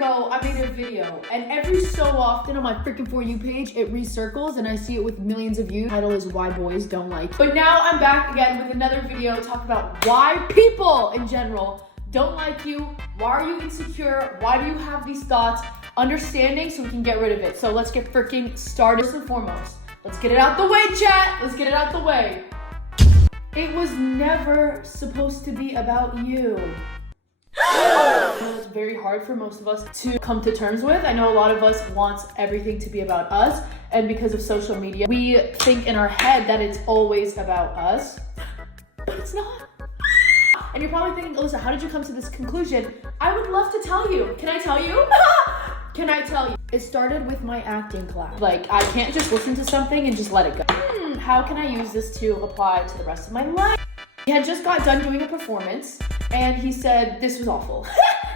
ago, I made a video, and every so often on my freaking For You page, it recircles, and I see it with millions of views. The title is Why Boys Don't Like You. But now I'm back again with another video talking about why people in general don't like you. Why are you insecure? Why do you have these thoughts? Understanding so we can get rid of it. So let's get freaking started. First and foremost, let's get it out the way, chat. Let's get it out the way. It was never supposed to be about you. I know it's very hard for most of us to come to terms with. I know a lot of us want everything to be about us, and because of social media, we think in our head that it's always about us, but it's not. And you're probably thinking, Alyssa, how did you come to this conclusion? I would love to tell you. Can I tell you? Can I tell you? It started with my acting class. Like, I can't just listen to something and just let it go. How can I use this to apply to the rest of my life? He had just got done doing a performance, and he said, this was awful.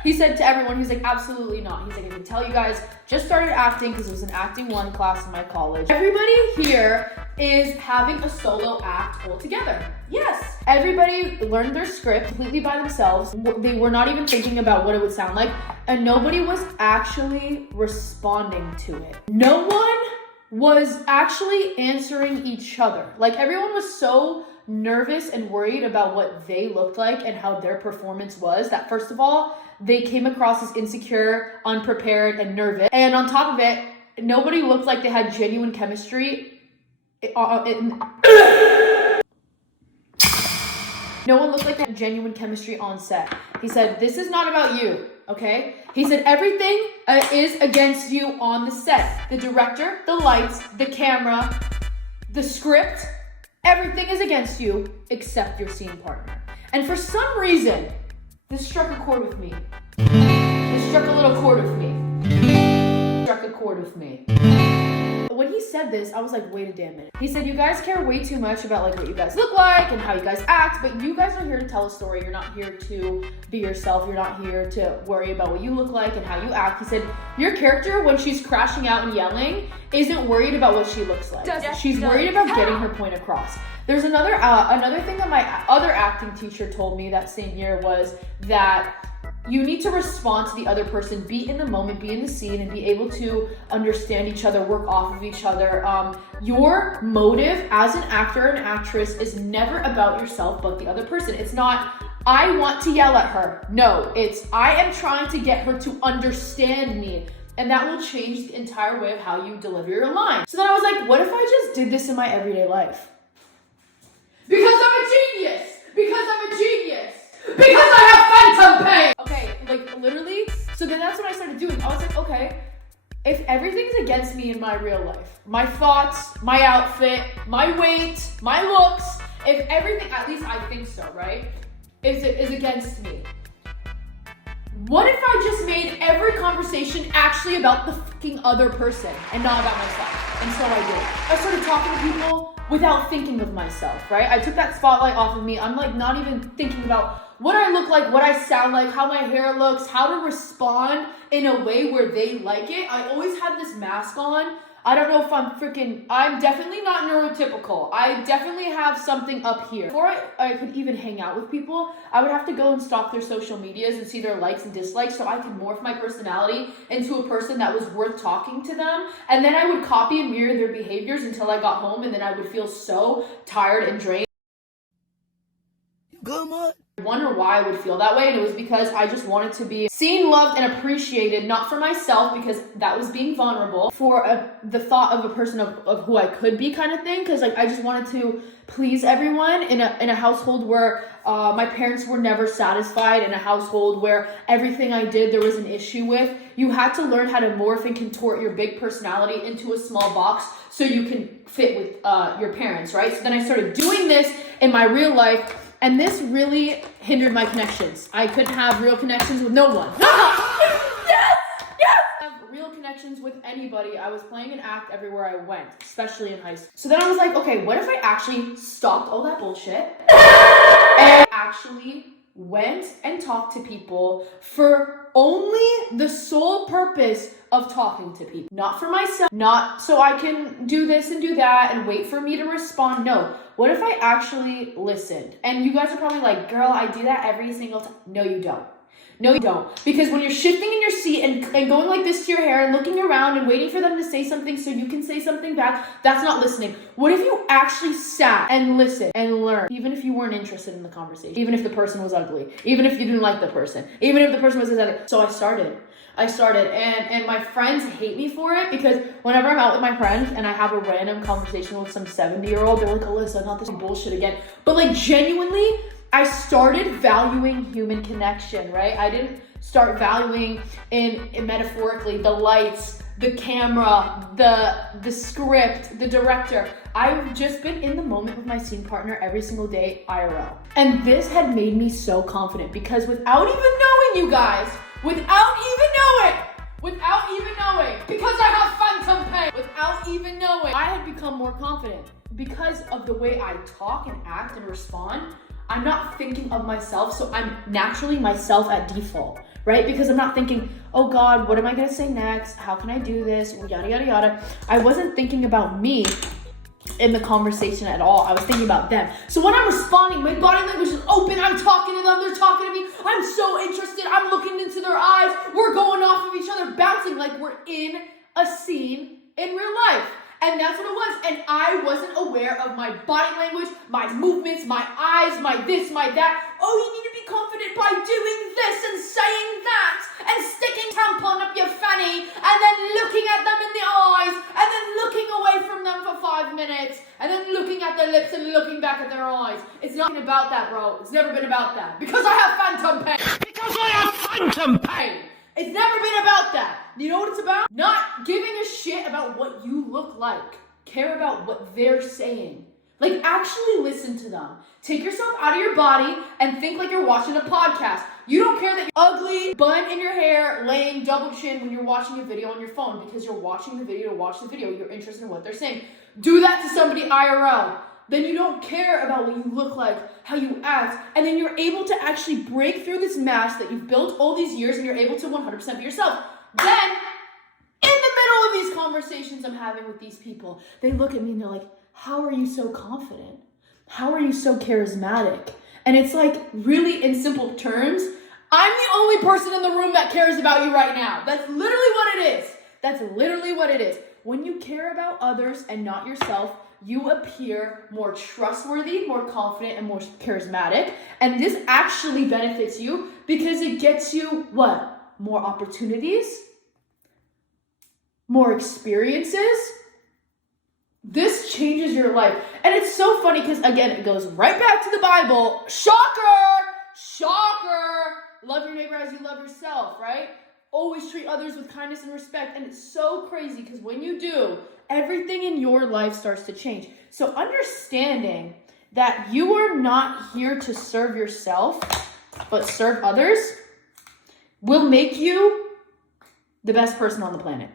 He said to everyone, he's like, absolutely not. He's like, I can tell you guys, just started acting because it was an acting 1 class in my college. Everybody here is having a solo act all together. Yes. Everybody learned their script completely by themselves. They were not even thinking about what it would sound like, and nobody was actually responding to it. No one was actually answering each other. Like, everyone was so nervous and worried about what they looked like and how their performance was that, first of all, they came across as insecure, unprepared, and nervous. And on top of it, nobody looked like they had genuine chemistry. No one looked like they had genuine chemistry on set. He said, this is not about you, okay? He said, everything is against you on the set. The director, the lights, the camera, the script, everything is against you except your scene partner. And for some reason, this struck a chord with me. This struck a little chord with me. Struck a chord with me. When he said this, I was like, wait a damn minute. He said, you guys care way too much about like what you guys look like and how you guys act, but you guys are here to tell a story. You're not here to be yourself. You're not here to worry about what you look like and how you act. He said, your character, when she's crashing out and yelling, isn't worried about what she looks like. She's worried about getting her point across. There's another thing that my other acting teacher told me that same year was that you need to respond to the other person, be in the moment, be in the scene, and be able to understand each other, work off of each other. Your motive as an actor and actress is never about yourself, but the other person. It's not, I want to yell at her. No, it's, I am trying to get her to understand me. And that will change the entire way of how you deliver your line. So then I was like, what if I just did this in my everyday life? Because I'm a genius! Because I'm a genius! Because I have phantom pain! Okay, like literally, so then that's what I started doing. I was like, okay, if everything's against me in my real life, my thoughts, my outfit, my weight, my looks, if everything, at least I think so, right, is against me, what if I just made every conversation actually about the fucking other person and not about myself? And so I did. I started talking to people without thinking of myself, right? I took that spotlight off of me. I'm like not even thinking about what I look like, what I sound like, how my hair looks, how to respond in a way where they like it. I always had this mask on. I don't know if I'm definitely not neurotypical. I definitely have something up here. Before I could even hang out with people, I would have to go and stalk their social medias and see their likes and dislikes so I could morph my personality into a person that was worth talking to them. And then I would copy and mirror their behaviors until I got home, and then I would feel so tired and drained. Good, man. I wonder why I would feel that way, and it was because I just wanted to be seen, loved, and appreciated, not for myself, because that was being vulnerable, for the thought of a person of who I could be kind of thing, because like I just wanted to please everyone in a household where my parents were never satisfied, in a household where everything I did there was an issue with. You had to learn how to morph and contort your big personality into a small box so you can fit with your parents, right? So then I started doing this in my real life, and this really hindered my connections. I couldn't have real connections with no one. Yes! Yes! I have real connections with anybody. I was playing an act everywhere I went, especially in high school. So then I was like, okay, what if I actually stopped all that bullshit and actually went and talked to people for only the sole purpose of talking to people? Not for myself, not so I can do this and do that and wait for me to respond. No. What if I actually listened? And you guys are probably like, girl, I do that every single time. No, you don't. No, you don't. Because when you're shifting in your seat and going like this to your hair and looking around and waiting for them to say something so you can say something back, that's not listening. What if you actually sat and listened and learned, even if you weren't interested in the conversation, even if the person was ugly, even if you didn't like the person, even if the person was ugly? So I started and my friends hate me for it because whenever I'm out with my friends and I have a random conversation with some 70-year-old, they're like, Alyssa, not this bullshit again. But like genuinely, I started valuing human connection, right? I didn't start valuing in metaphorically the lights, the camera, the script, the director. I've just been in the moment with my scene partner every single day, IRL. And this had made me so confident because without even knowing, you guys, without even knowing, because I have phantom pain, without even knowing, I had become more confident because of the way I talk and act and respond. I'm not thinking of myself, so I'm naturally myself at default, right? Because I'm not thinking, oh God, what am I gonna say next? How can I do this? Yada, yada, yada. I wasn't thinking about me in the conversation at all. I was thinking about them. So when I'm responding, my body language is open. I'm talking to them. They're talking to me. I'm so interested. I'm looking into their eyes. We're going off of each other, bouncing like we're in a scene in real life. And that's what it was. And I wasn't aware of my body language, my movements, my eyes, my this, my that. Oh, you need to be confident by doing this and saying that and sticking tampon up your fanny and then looking at them in the eyes and then looking away from them for 5 minutes and then looking at their lips and looking back at their eyes. It's not about that, bro. It's never been about that. Because I have phantom pain. Because I have phantom pain. It's never been about that. You know what it's about? Not giving a shit about what you look like. Care about what they're saying. Like, actually listen to them. Take yourself out of your body and think like you're watching a podcast. You don't care that you're ugly, bun in your hair, laying double chin when you're watching a video on your phone because you're watching the video to watch the video. You're interested in what they're saying. Do that to somebody IRL. Then you don't care about what you look like, how you act, and then you're able to actually break through this mask that you've built all these years and you're able to 100% be yourself. Then, in the middle of these conversations I'm having with these people, they look at me and they're like, how are you so confident? How are you so charismatic? And it's like, really in simple terms, I'm the only person in the room that cares about you right now. That's literally what it is. That's literally what it is. When you care about others and not yourself, you appear more trustworthy, more confident, and more charismatic. And this actually benefits you because it gets you what? More opportunities, more experiences. This changes your life. And it's so funny because, again, it goes right back to the Bible. Shocker! Shocker! Love your neighbor as you love yourself, right? Always treat others with kindness and respect. And it's so crazy because when you do, everything in your life starts to change. So understanding that you are not here to serve yourself, but serve others will make you the best person on the planet.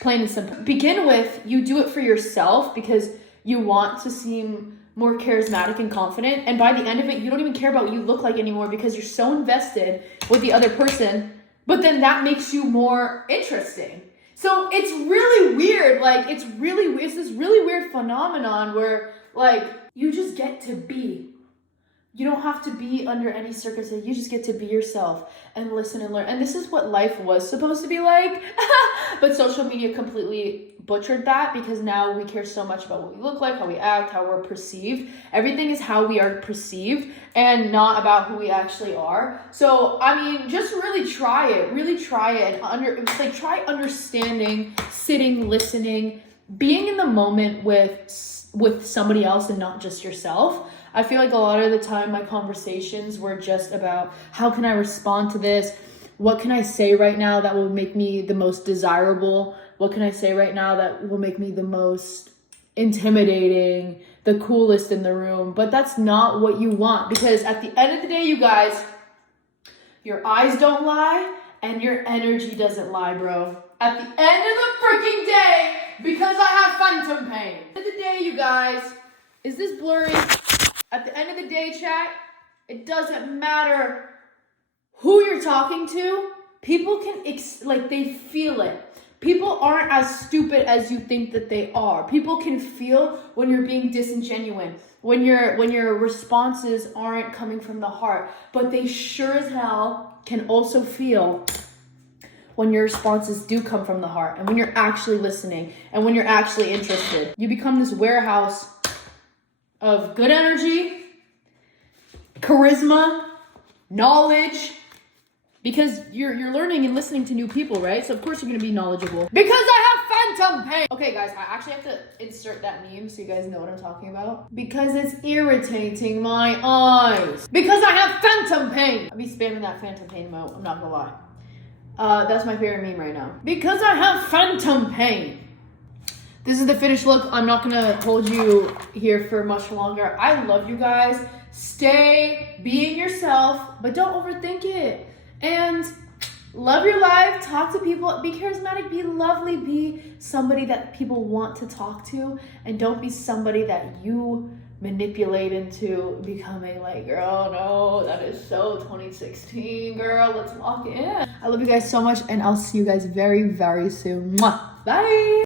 Plain and simple. Begin with, you do it for yourself because you want to seem more charismatic and confident. And by the end of it, you don't even care about what you look like anymore because you're so invested with the other person. But then that makes you more interesting. So it's really weird. Like, it's this really weird phenomenon where, like, you just get to be. You don't have to be under any circumstance. You just get to be yourself and listen and learn. And this is what life was supposed to be like. But social media completely butchered that because now we care so much about what we look like, how we act, how we're perceived. Everything is how we are perceived and not about who we actually are. So, I mean, just really try it. Really try it. And try understanding, sitting, listening, being in the moment with somebody else and not just yourself. I feel like a lot of the time my conversations were just about how can I respond to this? What can I say right now that will make me the most desirable? What can I say right now that will make me the most intimidating, the coolest in the room? But that's not what you want because at the end of the day, you guys, your eyes don't lie and your energy doesn't lie, bro. At the end of the freaking day, because I have phantom pain. At the end of the day, you guys, is this blurry? At the end of the day, chat, it doesn't matter who you're talking to. People can, they feel it. People aren't as stupid as you think that they are. People can feel when you're being disingenuous, when your responses aren't coming from the heart. But they sure as hell can also feel when your responses do come from the heart and when you're actually listening and when you're actually interested. You become this warehouse of good energy, charisma, knowledge, because you're learning and listening to new people, right? So of course you're gonna be knowledgeable. Because I have phantom pain. Okay guys, I actually have to insert that meme so you guys know what I'm talking about. Because it's irritating my eyes. Because I have phantom pain. I'll be spamming that phantom pain emote, I'm not gonna lie. That's my favorite meme right now. Because I have phantom pain. This is the finished look. I'm not gonna hold you here for much longer. I love you guys. Stay being yourself, but don't overthink it. And love your life, talk to people, be charismatic, be lovely, be somebody that people want to talk to, and don't be somebody that you manipulate into becoming like, girl, no, that is so 2016, girl, let's lock in. I love you guys so much, and I'll see you guys very, very soon. Mwah. Bye.